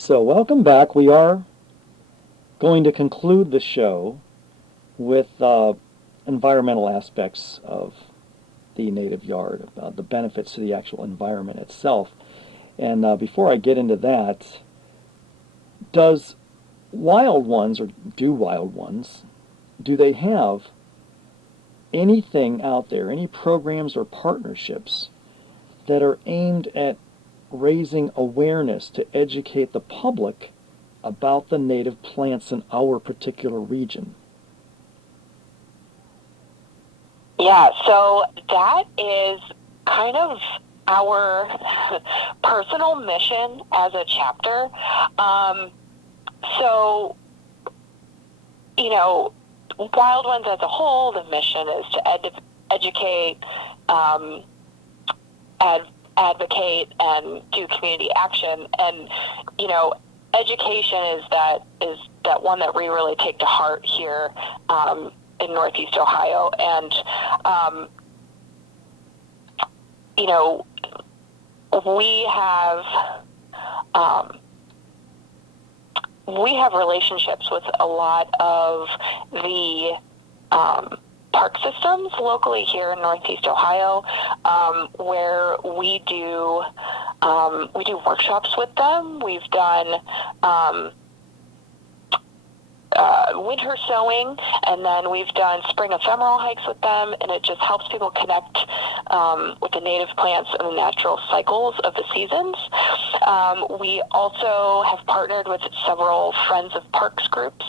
So, welcome back. We are going to conclude the show with environmental aspects of the native yard, the benefits to the actual environment itself. And before I get into that, does wild ones, or do wild ones, do they have anything out there, any programs or partnerships that are aimed at raising awareness to educate the public about the native plants in our particular region? Yeah, so that is kind of our personal mission as a chapter. Um, so, Wild Ones as a whole, the mission is to educate, um, advocate, and do community action. And, education is that one that we really take to heart here in Northeast Ohio. And, we have relationships with a lot of the park systems locally here in Northeast Ohio, where we do workshops with them. We've done winter sowing, and then we've done spring ephemeral hikes with them, and it just helps people connect with the native plants and the natural cycles of the seasons. We also have partnered with several Friends of Parks groups,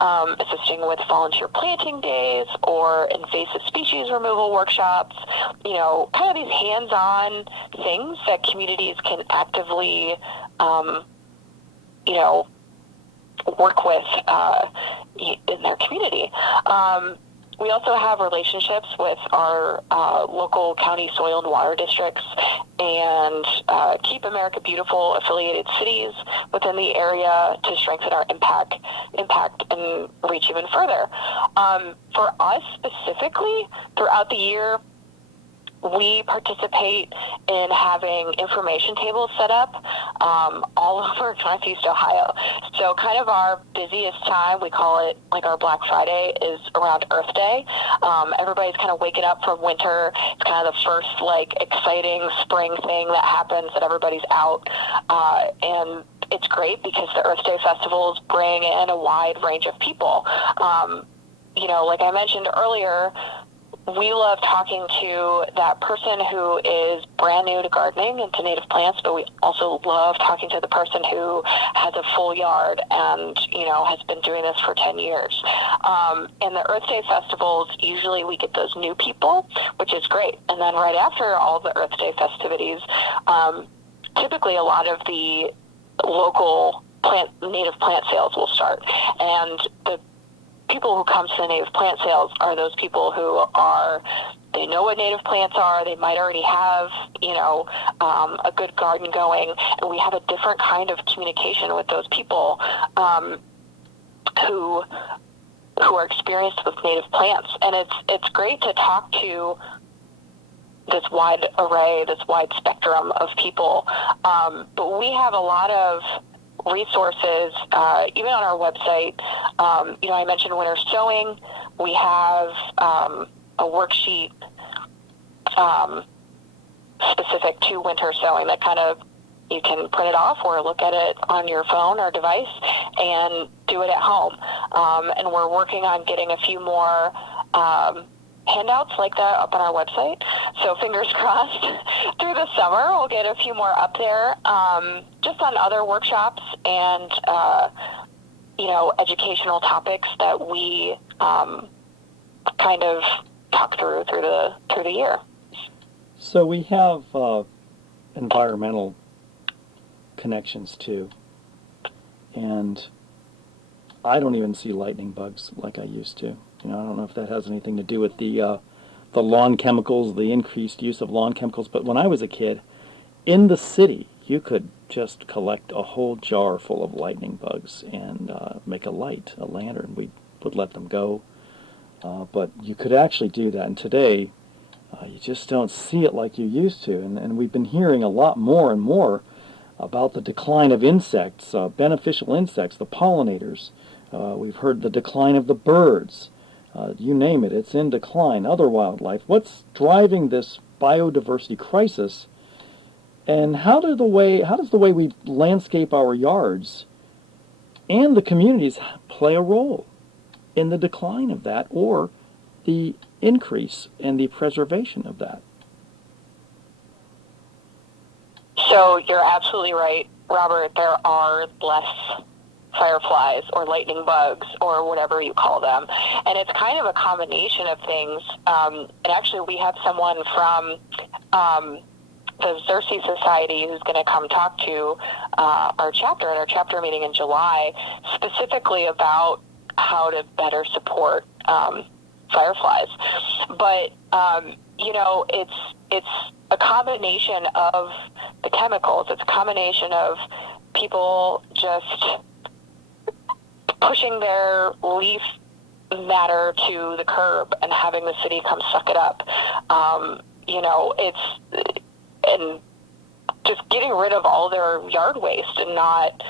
assisting with volunteer planting days or invasive species removal workshops, kind of these hands-on things that communities can actively, work with in their community. We also have relationships with our local county soil and water districts and Keep America Beautiful affiliated cities within the area to strengthen our impact and reach even further. For us specifically, throughout the year, we participate in having information tables set up all over Northeast Ohio. So kind of our busiest time, we call it like our Black Friday, is around Earth Day. Everybody's kind of waking up from winter. It's kind of the first exciting spring thing that happens, that everybody's out. And it's great because the Earth Day festivals bring in a wide range of people. Like I mentioned earlier, we love talking to that person who is brand new to gardening and to native plants, but we also love talking to the person who has a full yard and, has been doing this for 10 years. In the Earth Day festivals, usually we get those new people, which is great. And then right after all the Earth Day festivities, typically a lot of the local native plant sales will start. And the people who come to the native plant sales are those people who they know what native plants are. They might already have, a good garden going, and we have a different kind of communication with those people who are experienced with native plants. And it's great to talk to this wide array, this wide spectrum of people. But we have a lot of resources, even on our website. I mentioned winter sowing. We have a worksheet specific to winter sowing that kind of, you can print it off or look at it on your phone or device and do it at home. And we're working on getting a few more handouts like that up on our website. So fingers crossed through the summer we'll get a few more up there, just on other workshops and educational topics that we kind of talk through the year. So we have environmental connections too, and I don't even see lightning bugs like I used to. I don't know if that has anything to do with the lawn chemicals, the increased use of lawn chemicals, but when I was a kid, in the city, you could just collect a whole jar full of lightning bugs and make a lantern. We would let them go, but you could actually do that. And today, you just don't see it like you used to. And we've been hearing a lot more and more about the decline of insects, beneficial insects, the pollinators. We've heard the decline of the birds. You name it, it's in decline. Other wildlife. What's driving this biodiversity crisis? And how does the way we landscape our yards and the communities play a role in the decline of that or the increase and the preservation of that? So you're absolutely right, Robert. There are less fireflies or lightning bugs or whatever you call them. And it's kind of a combination of things. And actually, we have someone from the Xerces Society who's going to come talk to our chapter at our chapter meeting in July, specifically about how to better support fireflies. But it's a combination of the chemicals. It's a combination of people just pushing their leaf matter to the curb and having the city come suck it up. And just getting rid of all their yard waste and not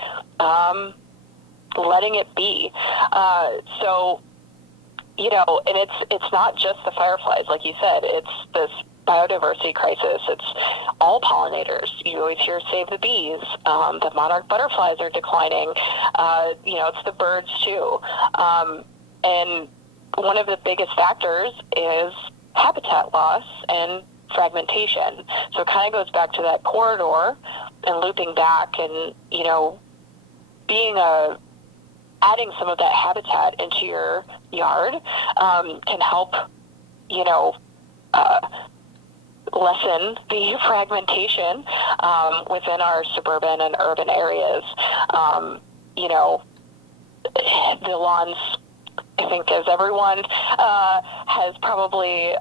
letting it be. And it's not just the fireflies, like you said. It's this biodiversity crisis. It's all pollinators. You always hear save the bees. The monarch butterflies are declining. It's the birds too. And one of the biggest factors is habitat loss and fragmentation. So it kind of goes back to that corridor and looping back and, adding some of that habitat into your yard can help, lessen the fragmentation within our suburban and urban areas. The lawns, I think, as everyone has probably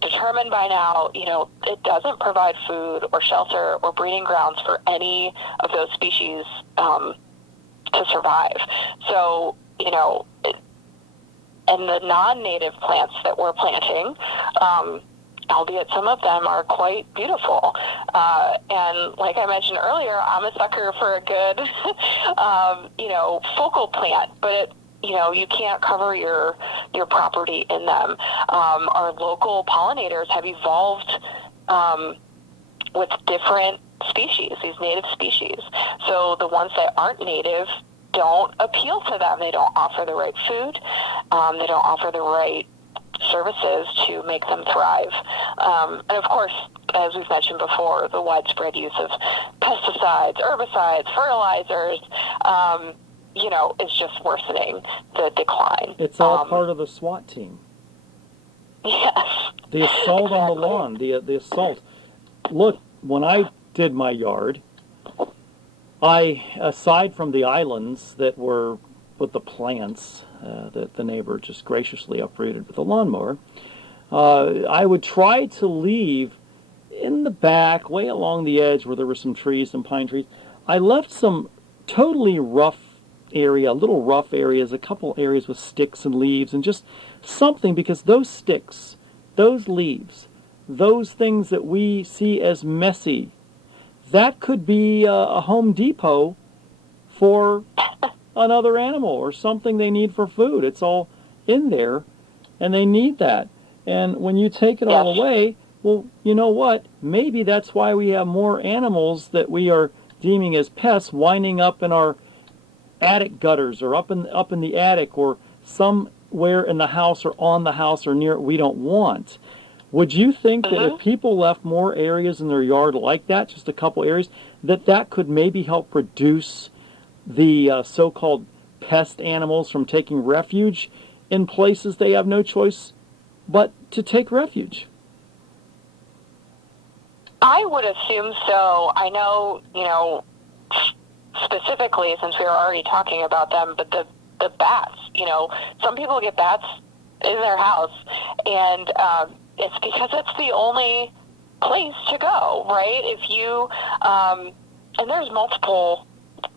determined by now, it doesn't provide food or shelter or breeding grounds for any of those species to survive. So, and the non-native plants that we're planting, albeit some of them are quite beautiful. And like I mentioned earlier, I'm a sucker for a good, focal plant, but you can't cover your property in them. Our local pollinators have evolved with different species, these native species. So the ones that aren't native don't appeal to them. They don't offer the right food. They don't offer the right services to make them thrive. And of course, as we've mentioned before, the widespread use of pesticides, herbicides, fertilizers, is just worsening the decline. It's all part of the SWAT team. Yes. The assault on the lawn, the assault. Look, when I did my yard, aside from the islands that were with the plants that the neighbor just graciously uprooted with a lawnmower, I would try to leave in the back, way along the edge where there were some trees, some pine trees. I left some totally rough area, little rough areas, a couple areas with sticks and leaves, and just something, because those sticks, those leaves, those things that we see as messy, that could be a Home Depot for another animal or something they need for food. It's all in there, and they need that. And when you take it all away, well, you know what? Maybe that's why we have more animals that we are deeming as pests winding up in our attic gutters or up in the attic or somewhere in the house or on the house or near it we don't want. Would you think that if people left more areas in their yard like that, just a couple areas, that could maybe help reduce the so-called pest animals from taking refuge in places they have no choice but to take refuge? I would assume so. I know, specifically, since we were already talking about them, but the bats, some people get bats in their house, and it's because it's the only place to go, right? If you, and there's multiple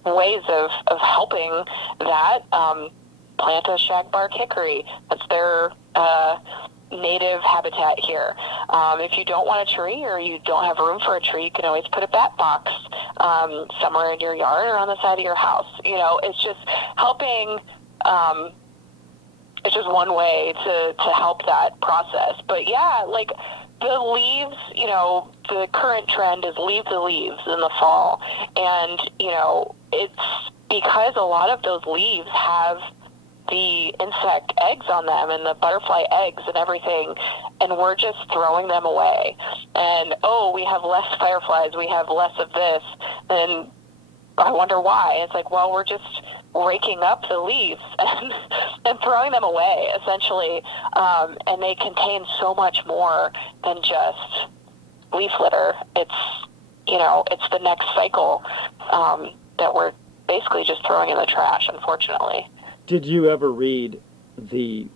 ways of helping that. Plant a shagbark hickory. That's their native habitat here. If you don't want a tree or you don't have room for a tree, you can always put a bat box somewhere in your yard or on the side of your house. It's just helping. It's just one way to help that process. But yeah, like the leaves, the current trend is leave the leaves in the fall. And, it's because a lot of those leaves have the insect eggs on them and the butterfly eggs and everything, and we're just throwing them away. And, we have less fireflies, we have less of this, and I wonder why. It's like, well, we're just raking up the leaves and throwing them away, essentially. And they contain so much more than just leaf litter. It's, it's the next cycle that we're basically just throwing in the trash, unfortunately. Did you ever read the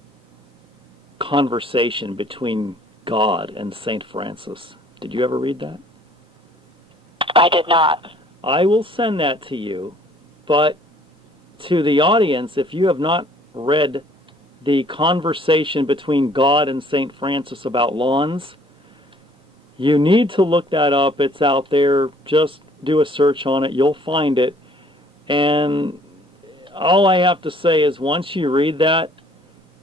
conversation between God and Saint Francis? Did you ever read that? I did not. I will send that to you, but to the audience, if you have not read the conversation between God and Saint Francis about lawns, you need to look that up. It's out there. Just do a search on it. You'll find it. And all I have to say is once you read that,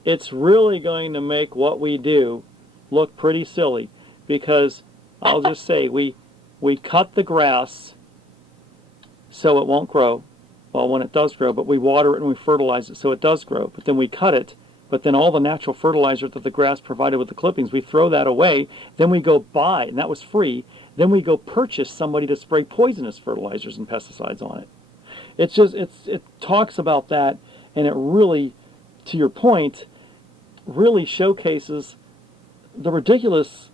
it's really going to make what we do look pretty silly, because I'll just say we cut the grass so it won't grow. Well, when it does grow, but we water it and we fertilize it so it does grow. But then we cut it, but then all the natural fertilizer that the grass provided with the clippings, we throw that away. Then we go buy, and that was free. Then we go purchase somebody to spray poisonous fertilizers and pesticides on it. It talks about that, and it really, to your point, really showcases the ridiculous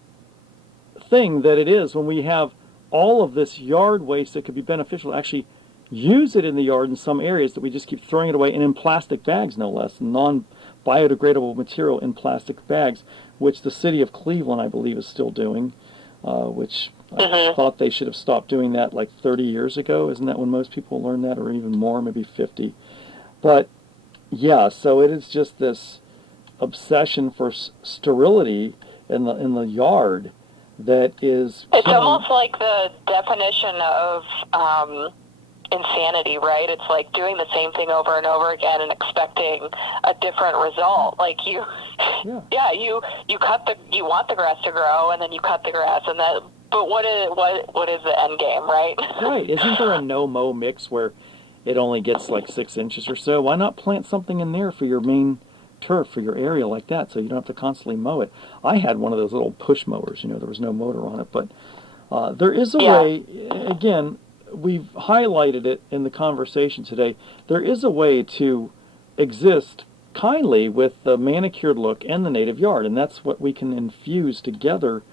thing that it is when we have all of this yard waste that could be beneficial to actually use it in the yard in some areas, that we just keep throwing it away, and in plastic bags, no less, non-biodegradable material in plastic bags, which the city of Cleveland, I believe, is still doing, which I thought they should have stopped doing that like 30 years ago. Isn't that when most people learned that, or even more, maybe 50? But yeah, so it is just this obsession for sterility in the yard that is... It's almost like the definition of insanity, right? It's like doing the same thing over and over again and expecting a different result. Like you want the grass to grow, and then you cut the grass, and that. But what is the end game, right? Right. Isn't there a no-mow mix where it only gets like 6 inches or so? Why not plant something in there for your main turf, for your area like that, so you don't have to constantly mow it? I had one of those little push mowers. There was no motor on it, but there is a way. Again, we've highlighted it in the conversation today. There is a way to exist kindly with the manicured look and the native yard, and that's what we can infuse together.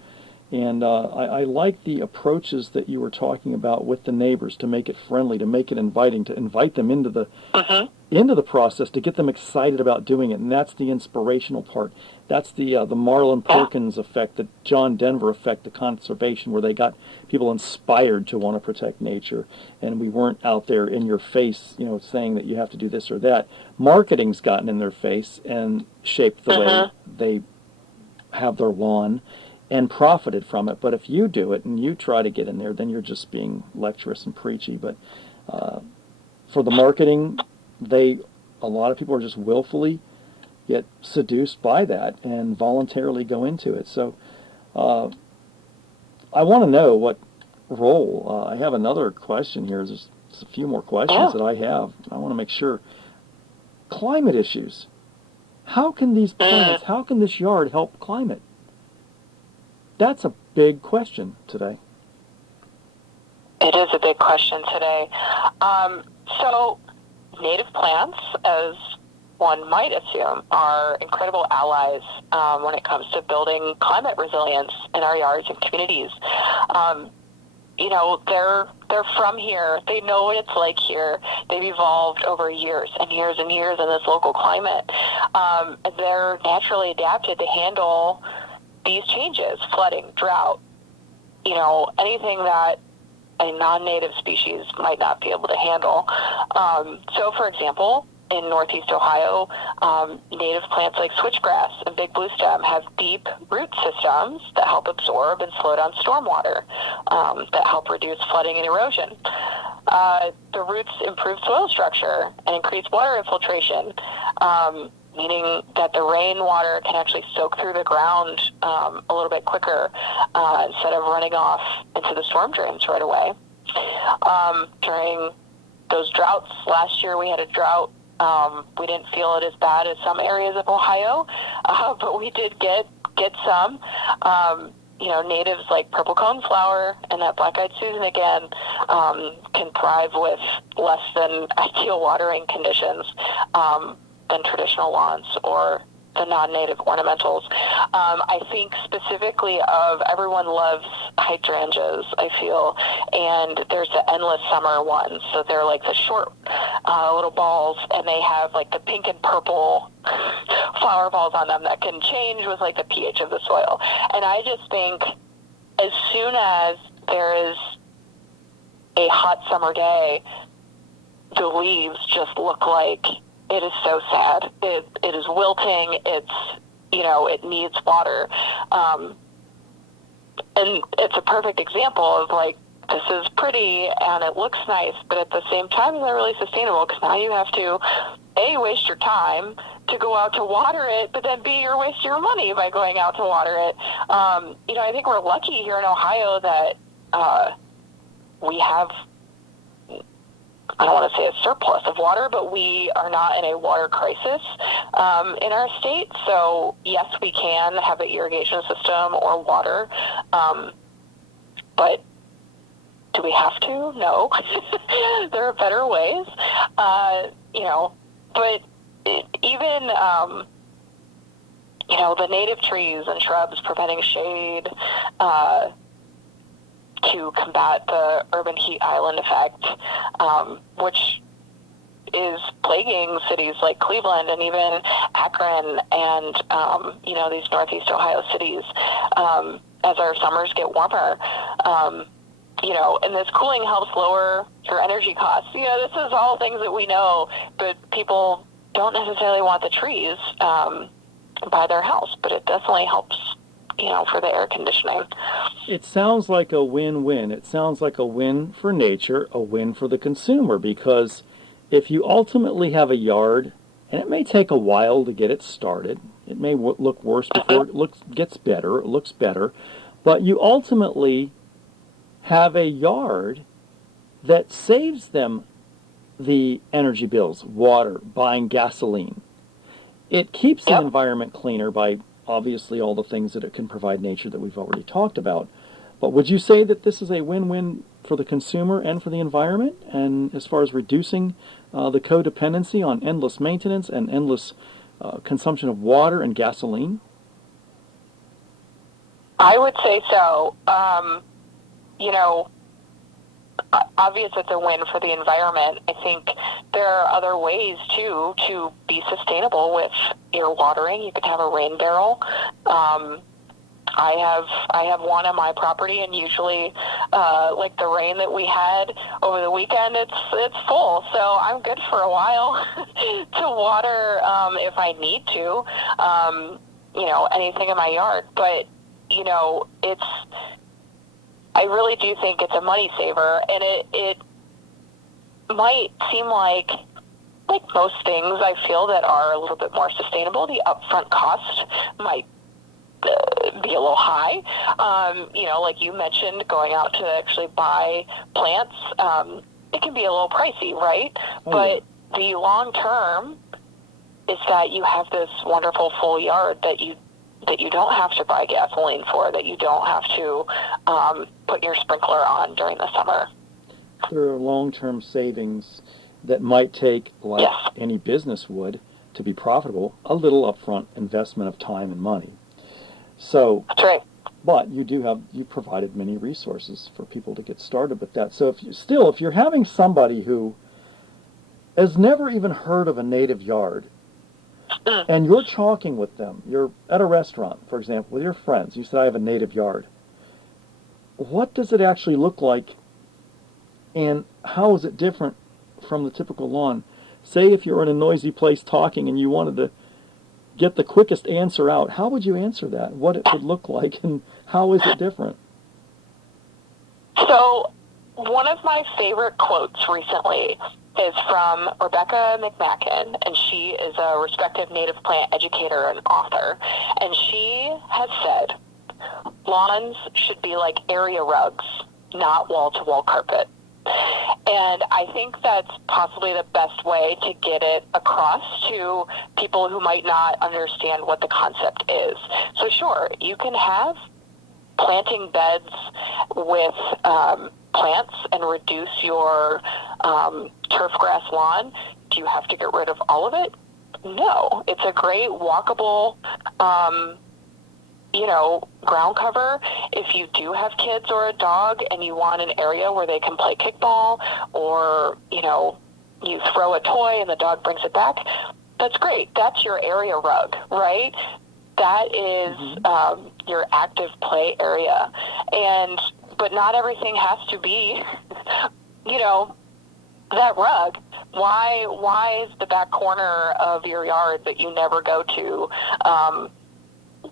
And I like the approaches that you were talking about with the neighbors, to make it friendly, to make it inviting, to invite them into the process, to get them excited about doing it. And that's the inspirational part. That's the Marlon Perkins effect, the John Denver effect, the conservation, where they got people inspired to want to protect nature. And we weren't out there in your face, saying that you have to do this or that. Marketing's gotten in their face and shaped the way they have their lawn and profited from it. But if you do it and you try to get in there, then you're just being lecturous and preachy. But for the marketing, a lot of people are just willfully get seduced by that and voluntarily go into it. So I want to know what role. I have another question here. There's a few more questions that I have. I want to make sure. Climate issues. How can these plants, how can this yard help climate? That's a big question today. It is a big question today. So native plants, as one might assume, are incredible allies when it comes to building climate resilience in our yards and communities. They're from here. They know what it's like here. They've evolved over years and years and years in this local climate. They're naturally adapted to handle these changes: flooding, drought, anything that a non-native species might not be able to handle. So, for example, in Northeast Ohio, native plants like switchgrass and big bluestem have deep root systems that help absorb and slow down stormwater, that help reduce flooding and erosion. The roots improve soil structure and increase water infiltration, meaning that the rainwater can actually soak through the ground a little bit quicker instead of running off into the storm drains right away. During those droughts, last year we had a drought. We didn't feel it as bad as some areas of Ohio, but we did get some. Natives like purple coneflower and that black-eyed Susan again can thrive with less than ideal watering conditions than traditional lawns or the non-native ornamentals. I think specifically of everyone loves hydrangeas, I feel, and there's the endless summer ones. So they're like the short little balls, and they have like the pink and purple flower balls on them that can change with like the pH of the soil. And I just think as soon as there is a hot summer day, the leaves just look like it is so sad. It is wilting. It needs water. And it's a perfect example of like, this is pretty and it looks nice, but at the same time, it's not really sustainable because now you have to, A, waste your time to go out to water it, but then B, you're wasting your money by going out to water it. I think we're lucky here in Ohio that we have, I don't want to say a surplus of water, but we are not in a water crisis in our state. So yes, we can have an irrigation system or water, but do we have to? No. There are better ways. But even the native trees and shrubs preventing shade to combat the urban heat island effect, which is plaguing cities like Cleveland and even Akron and, these Northeast Ohio cities as our summers get warmer. And this cooling helps lower your energy costs. This is all things that we know, but people don't necessarily want the trees by their house, but it definitely helps, for the air conditioning. It sounds like a win-win. It sounds like a win for nature, a win for the consumer, because if you ultimately have a yard, and it may take a while to get it started, it may look worse before it gets better, it looks better, but you ultimately have a yard that saves them the energy bills, water, buying gasoline. It keeps the environment cleaner by obviously all the things that it can provide nature that we've already talked about. But would you say that this is a win-win for the consumer and for the environment, and as far as reducing the codependency on endless maintenance and endless consumption of water and gasoline? I would say so. Obviously it's a win for the environment. I think there are other ways too to be sustainable with your watering. You could have a rain barrel. I have one on my property, and usually like the rain that we had over the weekend, it's full, so I'm good for a while to water if I need to, anything in my yard. But I really do think it's a money saver, and it might seem like most things I feel that are a little bit more sustainable, the upfront cost might be a little high. Like you mentioned, going out to actually buy plants, it can be a little pricey, right? But the long term is that you have this wonderful full yard that you don't have to buy gasoline for, that you don't have to put your sprinkler on during the summer. There are long-term savings that might take, like any business would, to be profitable, a little upfront investment of time and money. So, that's right. But you provided many resources for people to get started with that. So if you're having somebody who has never even heard of a native yard, and you're talking with them, you're at a restaurant, for example, with your friends, you said, I have a native yard. What does it actually look like, and how is it different from the typical lawn? say if you're in a noisy place talking and you wanted to get the quickest answer out, how would you answer that? What it would look like, and how is it different? So one of my favorite quotes recently is from Rebecca McMacken, and she is a respected native plant educator and author. And she has said, lawns should be like area rugs, not wall-to-wall carpet. And I think that's possibly the best way to get it across to people who might not understand what the concept is. So sure, you can have planting beds with plants and reduce your turf grass lawn. Do you have to get rid of all of it? No. It's a great walkable ground cover. If you do have kids or a dog and you want an area where they can play kickball, or, you throw a toy and the dog brings it back, that's great. That's your area rug, right? That is your active play area. But not everything has to be, that rug. Why is the back corner of your yard that you never go to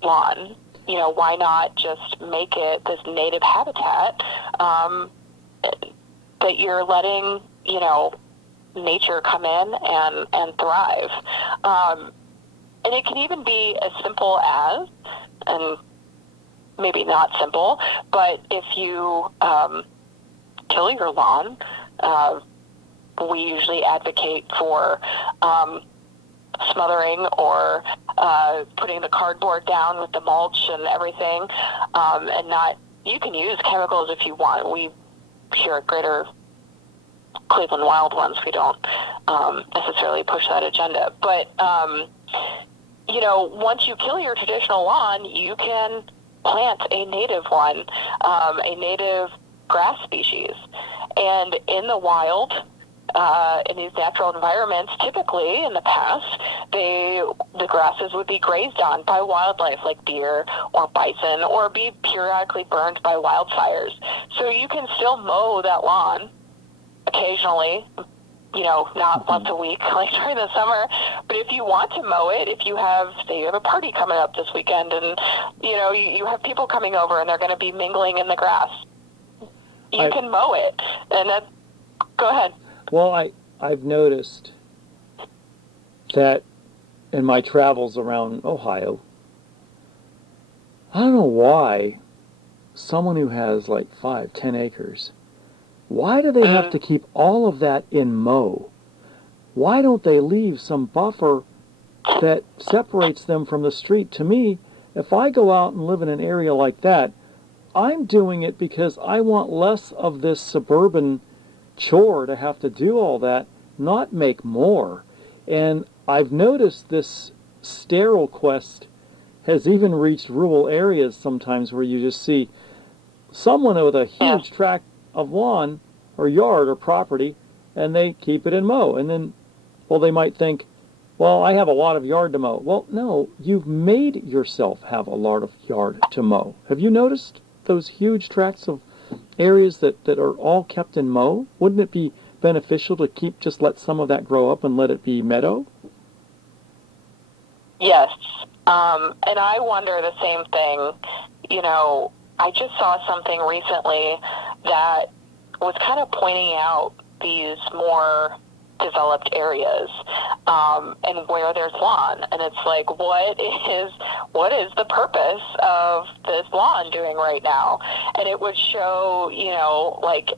lawn? Why not just make it this native habitat that you're letting, nature come in and thrive. And it can even be as simple as, and maybe not simple, but if you kill your lawn, we usually advocate for smothering or putting the cardboard down with the mulch and everything, and not, you can use chemicals if you want. We here at Greater Cleveland Wild Ones, we don't necessarily push that agenda. But, once you kill your traditional lawn, you can plant a native one, a native grass species. And in the wild, in these natural environments, typically in the past, the grasses would be grazed on by wildlife like deer or bison, or be periodically burned by wildfires. So you can still mow that lawn occasionally, not once a week like during the summer. But if you want to mow it, if you have, say you have a party coming up this weekend and, you have people coming over and they're going to be mingling in the grass, you can mow it. And that, go ahead. Well, I've noticed that in my travels around Ohio, I don't know why someone who has like 5-10 acres, why do they have to keep all of that in mow? Why don't they leave some buffer that separates them from the street? To me, if I go out and live in an area like that, I'm doing it because I want less of this suburban chore to have to do all that, not make more. And I've noticed this sterile quest has even reached rural areas sometimes, where you just see someone with a huge tract of lawn or yard or property, and they keep it in mow. And then, they might think, I have a lot of yard to mow. Well, no, you've made yourself have a lot of yard to mow. Have you noticed those huge tracts of areas that are all kept in mow? Wouldn't it be beneficial to just let some of that grow up and let it be meadow? Yes. And I wonder the same thing. I just saw something recently that was kind of pointing out these more developed areas and where there's lawn, and it's like, what is the purpose of this lawn doing right now? And it would show, like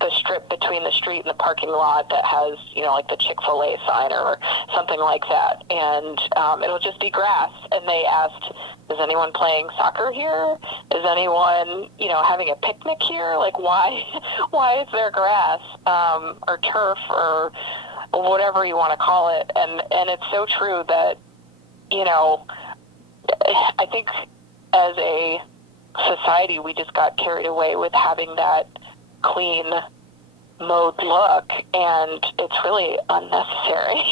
the strip between the street and the parking lot that has, like the Chick-fil-A sign or something like that. And it'll just be grass. And they asked, is anyone playing soccer here? Is anyone, having a picnic here? Like, why is there grass or turf or whatever you want to call it? And it's so true that, I think as a society, we just got carried away with having that clean mowed look, and it's really unnecessary.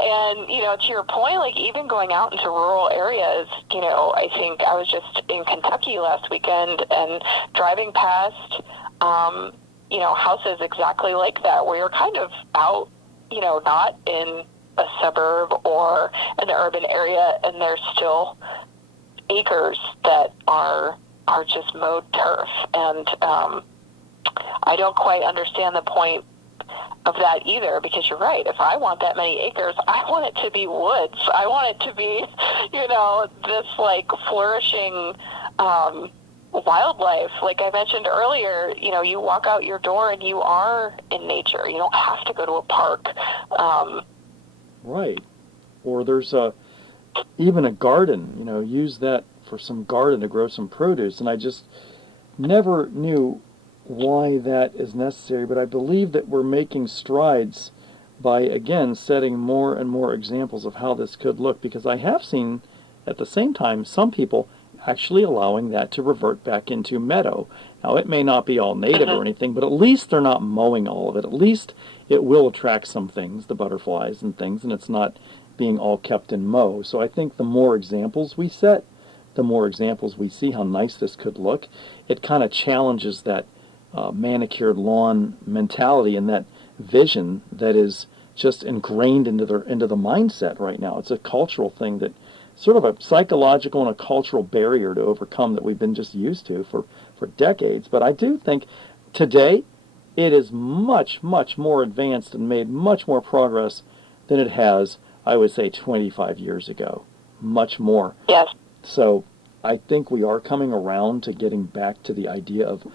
And to your point, like even going out into rural areas, I think I was just in Kentucky last weekend and driving past houses exactly like that, where you're kind of out, not in a suburb or an urban area, and there's still acres that are just mowed turf. And I don't quite understand the point of that either, because you're right. If I want that many acres, I want it to be woods. I want it to be, this like flourishing wildlife. Like I mentioned earlier, you walk out your door and you are in nature. You don't have to go to a park. Right. Or there's even a garden, use that for some garden to grow some produce. And I just never knew why that is necessary, but I believe that we're making strides by, again, setting more and more examples of how this could look, because I have seen at the same time some people actually allowing that to revert back into meadow. Now, it may not be all native or anything, but at least they're not mowing all of it. At least it will attract some things, the butterflies and things, and it's not being all kept in mow. So I think the more examples we set, the more examples we see how nice this could look. It kind of challenges that manicured lawn mentality and that vision that is just ingrained into the mindset right now. It's a cultural thing, that sort of a psychological and a cultural barrier to overcome that we've been just used to for decades. But I do think today it is much, much more advanced and made much more progress than it has, I would say, 25 years ago. Much more. Yes. So I think we are coming around to getting back to the idea of,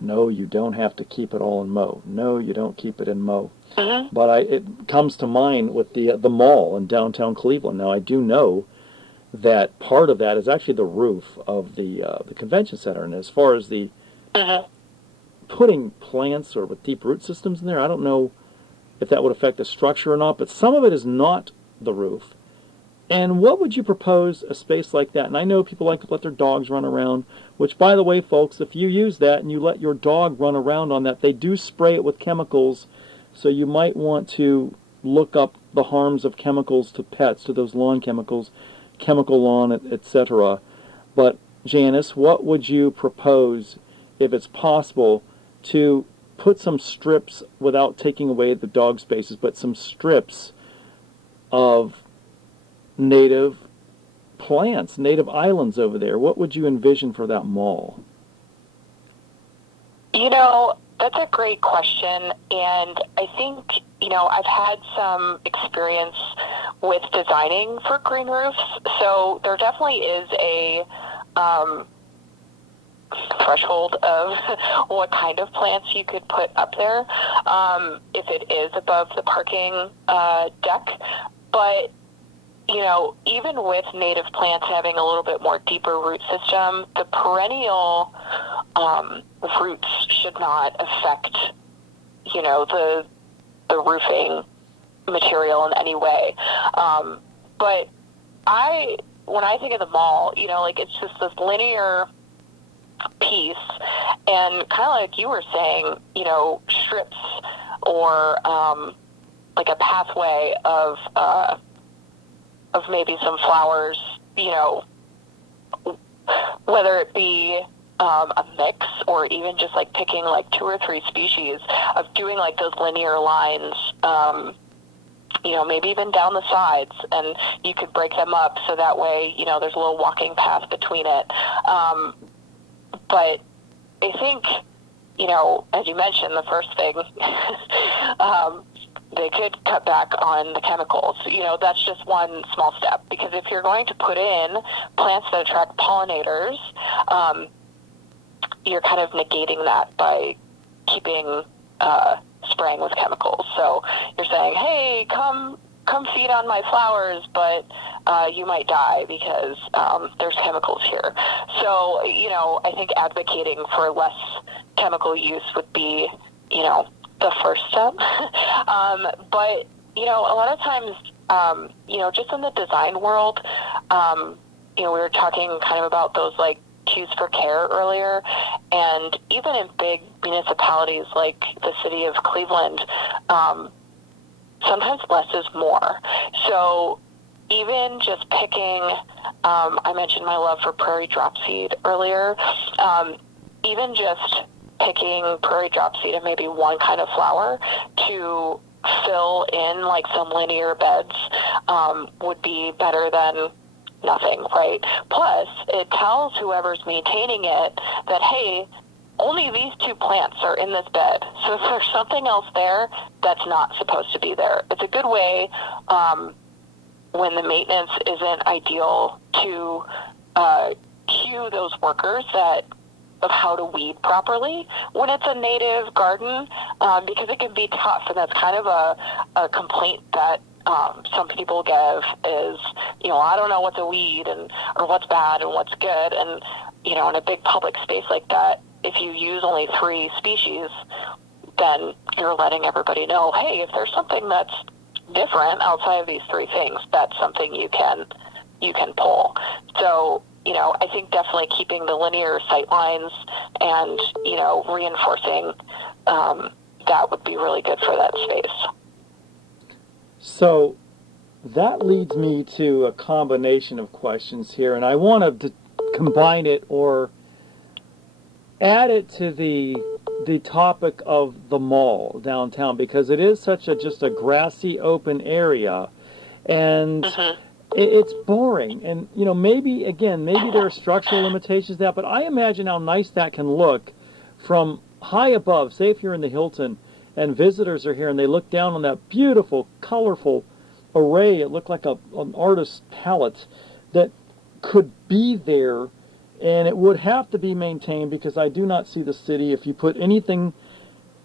no, you don't have to keep it all in mow. No, you don't keep it in mow. Mm-hmm. But it comes to mind with the mall in downtown Cleveland. Now, I do know that part of that is actually the roof of the convention center. And as far as the putting plants or with deep root systems in there, I don't know if that would affect the structure or not, but some of it is not the roof. And what would you propose a space like that? And I know people like to let their dogs run around, which, by the way, folks, if you use that and you let your dog run around on that, they do spray it with chemicals. So you might want to look up the harms of chemicals to pets, to those lawn chemicals, chemical lawn, etc. But, Janice, what would you propose, if it's possible, to put some strips, without taking away the dog spaces, but some strips of native plants, native islands over there? What would you envision for that mall? That's a great question, and I think, I've had some experience with designing for green roofs, so there definitely is a threshold of what kind of plants you could put up there if it is above the parking deck. But even with native plants having a little bit more deeper root system, the perennial roots should not affect, the roofing material in any way. But when I think of the mall, it's just this linear piece, and kind of like you were saying, strips or like a pathway of maybe some flowers, whether it be a mix or even just like picking like 2 or 3 species, of doing like those linear lines, maybe even down the sides, and you could break them up so that way, there's a little walking path between it. But I think, as you mentioned, the first thing, they could cut back on the chemicals. That's just one small step, because if you're going to put in plants that attract pollinators, you're kind of negating that by keeping spraying with chemicals. So you're saying, hey, come feed on my flowers, but you might die because there's chemicals here. So, I think advocating for less chemical use would be, the first step. But, a lot of times, just in the design world, we were talking kind of about those like cues for care earlier, and even in big municipalities like the city of Cleveland, sometimes less is more. So even just picking, I mentioned my love for prairie dropseed earlier, even just picking prairie dropseed and maybe one kind of flower to fill in like some linear beds would be better than nothing, right? Plus, it tells whoever's maintaining it that, hey, only these two plants are in this bed. So if there's something else there, that's not supposed to be there. It's a good way when the maintenance isn't ideal to cue those workers of how to weed properly when it's a native garden, because it can be tough, and that's kind of a complaint that some people give is, I don't know what's a weed or what's bad and what's good, and in a big public space like that, if you use only 3 species, then you're letting everybody know, hey, if there's something that's different outside of these 3 things, that's something you can pull. So, I think definitely keeping the linear sight lines and, reinforcing that would be really good for that space. So that leads me to a combination of questions here, and I want to combine it or add it to the topic of the mall downtown, because it is such just a grassy open area, and it's boring. And maybe there are structural limitations to that, but I imagine how nice that can look from high above. Say if you're in the Hilton and visitors are here and they look down on that beautiful, colorful array, it looked like an artist's palette that could be there. And it would have to be maintained, because I do not see the city, if you put anything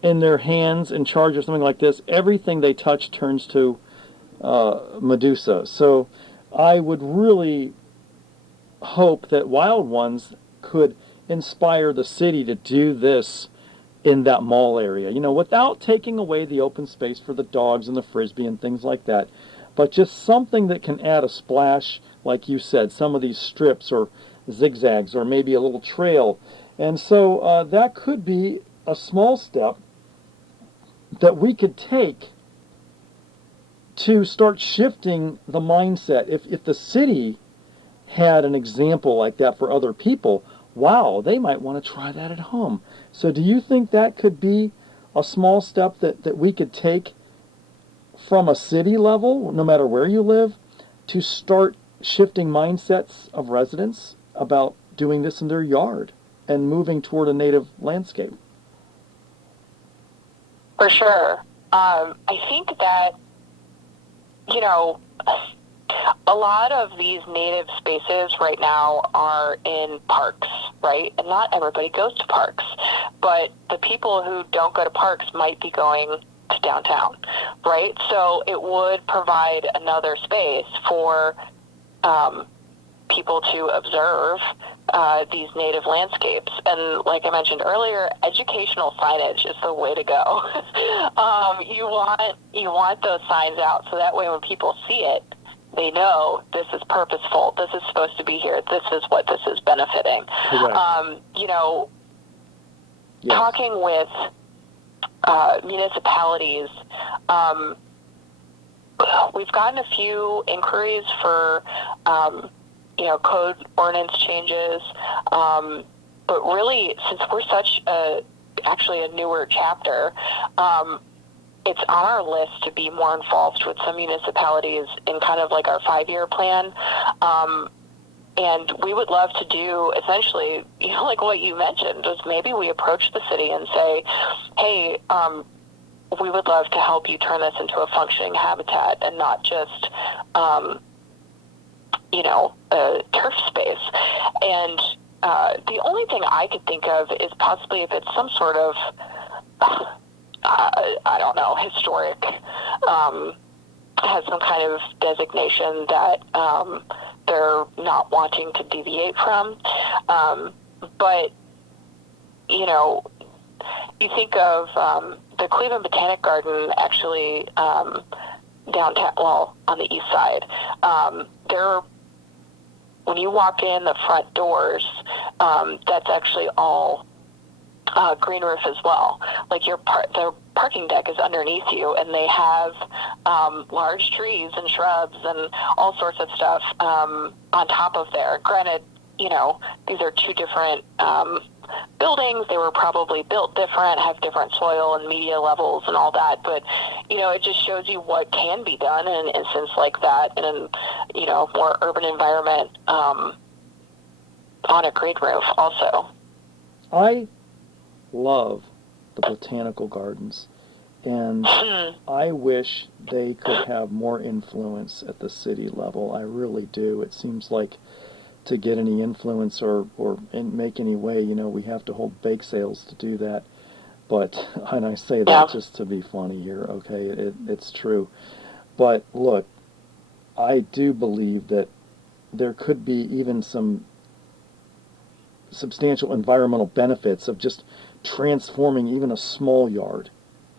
in their hands in charge of something like this, everything they touch turns to Medusa. So I would really hope that Wild Ones could inspire the city to do this in that mall area, without taking away the open space for the dogs and the frisbee and things like that, but just something that can add a splash, like you said, some of these strips or zigzags or maybe a little trail. And so that could be a small step that we could take to start shifting the mindset. If the city had an example like that for other people, wow, they might want to try that at home. So do you think that could be a small step that we could take from a city level, no matter where you live, to start shifting mindsets of residents about doing this in their yard and moving toward a native landscape? For sure. I think that, a lot of these native spaces right now are in parks, right? And not everybody goes to parks, but the people who don't go to parks might be going to downtown, right? So it would provide another space for people to observe these native landscapes. And like I mentioned earlier, educational signage is the way to go. You want those signs out, so that way when people see it, they know this is purposeful, this is supposed to be here, this is what this is benefiting. Correct. Yes. Talking with municipalities, we've gotten a few inquiries for code ordinance changes, but really, since we're such actually a newer chapter, it's on our list to be more involved with some municipalities in kind of like our 5-year plan. And we would love to do essentially, like what you mentioned, is maybe we approach the city and say, hey, we would love to help you turn this into a functioning habitat and not just, a turf space. And the only thing I could think of is possibly if it's some sort of, I don't know, historic, has some kind of designation that they're not wanting to deviate from. But, you think of the Cleveland Botanic Garden actually downtown, on the east side. When you walk in the front doors, that's actually all green roof as well. Like the parking deck is underneath you, and they have large trees and shrubs and all sorts of stuff on top of there. Granted, these are two different buildings. They were probably built different, have different soil and media levels and all that. But, it just shows you what can be done in an instance like that in a, more urban environment on a grade roof also. I love the botanical gardens, and I wish they could have more influence at the city level. I really do. It seems like to get any influence or make any way, we have to hold bake sales to do that. But, and I say that just to be funny here, okay? It's true. But look, I do believe that there could be even some substantial environmental benefits of just transforming even a small yard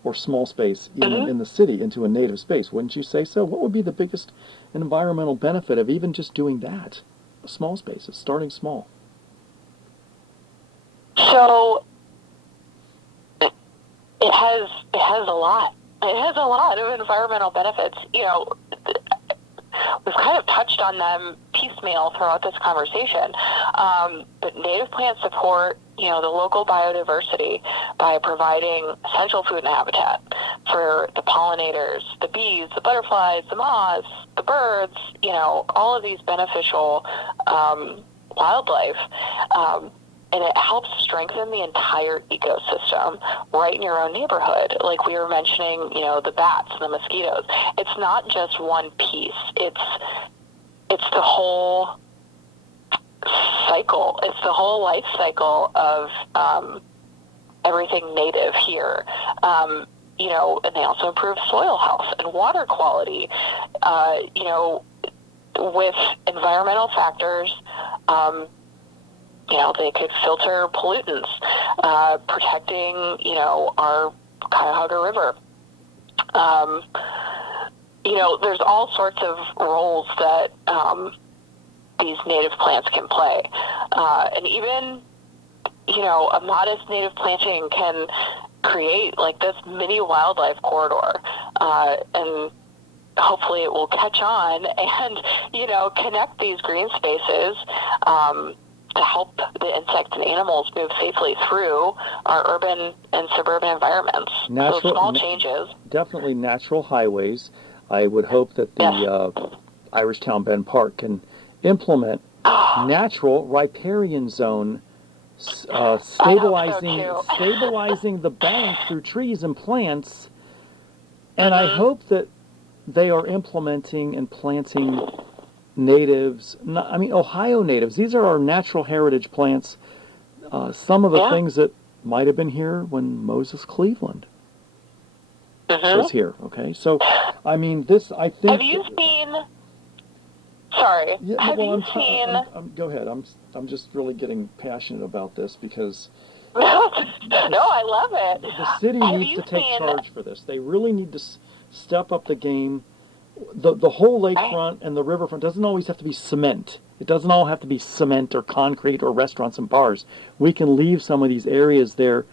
or small space even in the city into a native space. Wouldn't you say so? What would be the biggest environmental benefit of even just doing that? Small spaces, starting small. So it has a lot. It has a lot of environmental benefits. We've kind of touched on them piecemeal throughout this conversation. But native plants support, the local biodiversity by providing essential food and habitat for the pollinators, the bees, the butterflies, the moths, the birds, all of these beneficial wildlife. And it helps strengthen the entire ecosystem right in your own neighborhood. Like we were mentioning, the bats and the mosquitoes. It's not just one piece. It's the whole cycle. It's the whole life cycle of everything native here. And they also improve soil health and water quality. With environmental factors, they could filter pollutants, protecting, our Cuyahoga River. There's all sorts of roles that these native plants can play. And even, a modest native planting can create like this mini wildlife corridor. And hopefully it will catch on and, connect these green spaces to help the insects and animals move safely through our urban and suburban environments. So small changes. Definitely natural highways. I would hope that the Irishtown Bend Park can implement natural riparian zone, stabilizing the bank through trees and plants. And I hope that they are implementing and planting natives, Ohio natives. These are our natural heritage plants. Some of the things that might have been here when Moses Cleveland was here. Okay, so this. I think. Have you seen? Sorry. Yeah, have you seen? Go ahead. I'm just really getting passionate about this because. No, I love it. The city needs to take charge for this. They really need to step up the game. The whole lakefront and the riverfront doesn't always have to be cement. It doesn't all have to be cement or concrete or restaurants and bars. We can leave some of these areas there.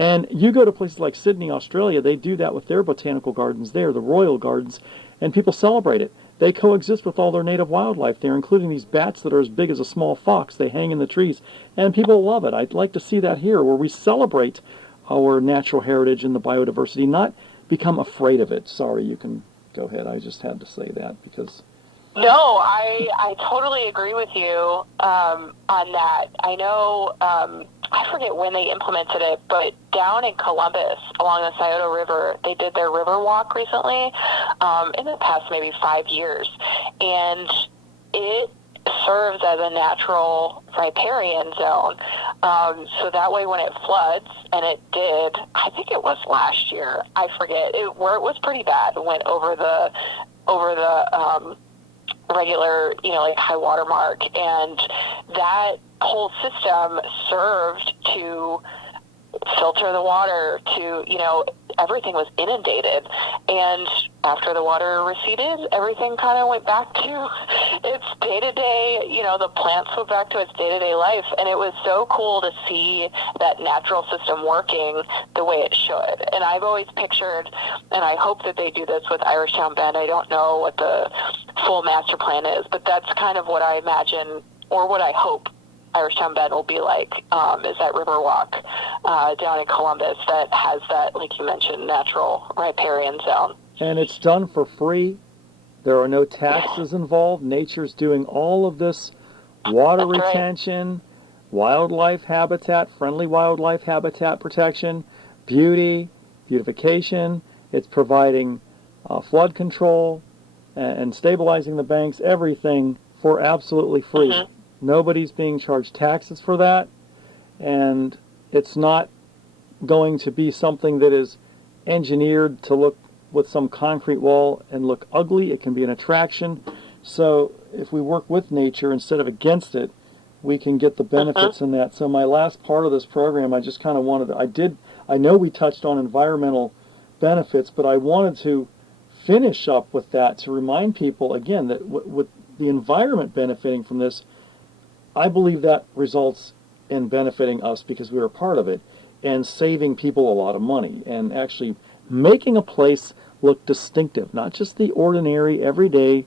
And you go to places like Sydney, Australia, they do that with their botanical gardens there, the royal gardens, and people celebrate it. They coexist with all their native wildlife there, including these bats that are as big as a small fox. They hang in the trees, and people love it. I'd like to see that here, where we celebrate our natural heritage and the biodiversity, not become afraid of it. Sorry, you can go ahead. I just had to say that because... No, I totally agree with you on that. I know, I forget when they implemented it, but down in Columbus along the Scioto River, they did their river walk recently in the past maybe 5 years. And it serves as a natural riparian zone. So that way when it floods, and it did, I think it was last year, I forget, where it was pretty bad. It went over the regular, like high water mark, and that whole system served to filter the water to, everything was inundated. And after the water receded, everything kind of went back to its day-to-day, the plants went back to its day-to-day life. And it was so cool to see that natural system working the way it should. And I've always pictured, and I hope that they do this with Irishtown Bend. I don't know what the full master plan is, but that's kind of what I imagine, or what I hope Irishtown Bend will be like, is that Riverwalk down in Columbus that has that, like you mentioned, natural riparian zone. And it's done for free. There are no taxes involved. Nature's doing all of this water That's right. retention, wildlife habitat, friendly wildlife habitat protection, beautification. It's providing flood control and stabilizing the banks, everything for absolutely free. Mm-hmm. Nobody's being charged taxes for that, and it's not going to be something that is engineered to look with some concrete wall and look ugly. It can be an attraction. So if we work with nature instead of against it, we can get the benefits in that. So my last part of this program, I just kind of wanted to, I know we touched on environmental benefits, but I wanted to finish up with that to remind people, again, that with the environment benefiting from this, I believe that results in benefiting us because we were a part of it, and saving people a lot of money, and actually making a place look distinctive, not just the ordinary, everyday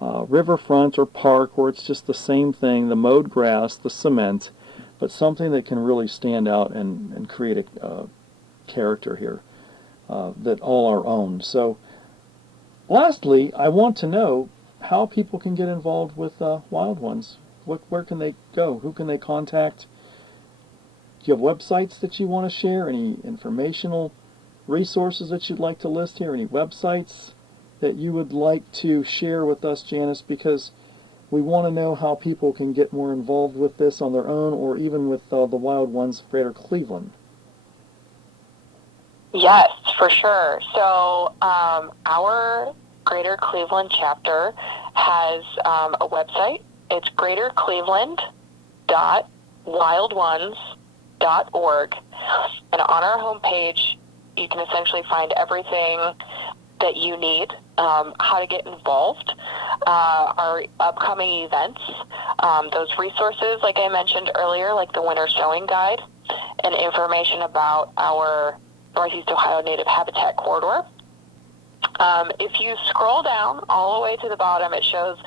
riverfront or park where it's just the same thing, the mowed grass, the cement, but something that can really stand out and create a character here that all our own. So lastly, I want to know how people can get involved with Wild Ones. Where can they go? Who can they contact? Do you have websites that you want to share? Any informational resources that you'd like to list here? Any websites that you would like to share with us, Janice? Because we want to know how people can get more involved with this on their own, or even with the Wild Ones Greater Cleveland. Yes, for sure. So our Greater Cleveland chapter has a website. It's greatercleveland.wildones.org. And on our homepage, you can essentially find everything that you need, how to get involved, our upcoming events, those resources, like I mentioned earlier, like the Winter Showing Guide, and information about our Northeast Ohio Native Habitat Corridor. If you scroll down all the way to the bottom, it shows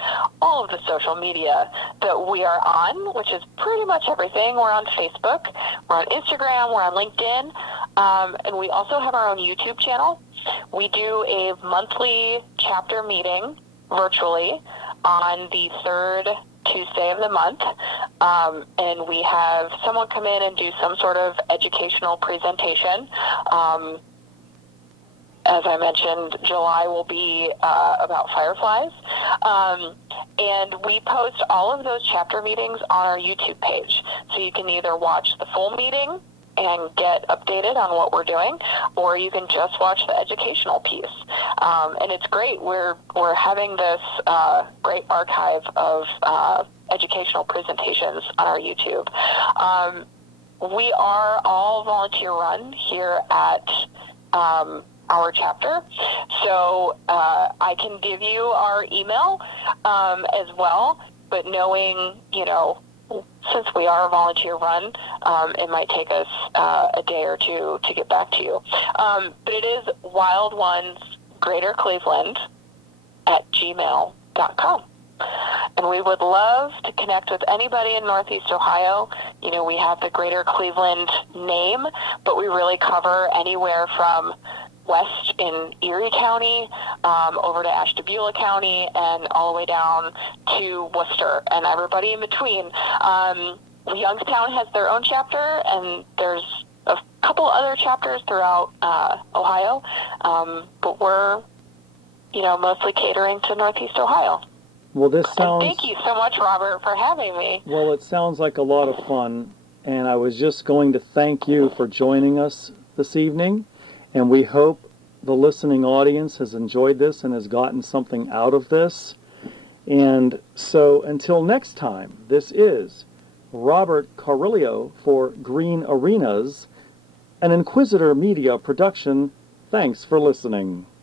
all of the social media that we are on, which is pretty much everything. We're on Facebook, we're on Instagram, we're on LinkedIn, and we also have our own YouTube channel. We do a monthly chapter meeting virtually on the third Tuesday of the month, and we have someone come in and do some sort of educational presentation. As I mentioned, July will be about fireflies. And we post all of those chapter meetings on our YouTube page. So you can either watch the full meeting and get updated on what we're doing, or you can just watch the educational piece. And it's great. We're having this great archive of educational presentations on our YouTube. We are all volunteer run here at our chapter, so I can give you our email as well, but knowing, since we are a volunteer run, it might take us a day or two to get back to you. But it is wildOnesGreaterCleveland@gmail.com. And we would love to connect with anybody in Northeast Ohio. We have the Greater Cleveland name, but we really cover anywhere from west in Erie County, over to Ashtabula County, and all the way down to Worcester, and everybody in between. Youngstown has their own chapter, and there's a couple other chapters throughout Ohio, but we're, mostly catering to Northeast Ohio. Well, this sounds... And thank you so much, Robert, for having me. Well, it sounds like a lot of fun, and I was just going to thank you for joining us this evening, and we hope the listening audience has enjoyed this and has gotten something out of this. And so until next time, this is Robert Carrilio for Green Arenas, an Inquisitor Media production. Thanks for listening.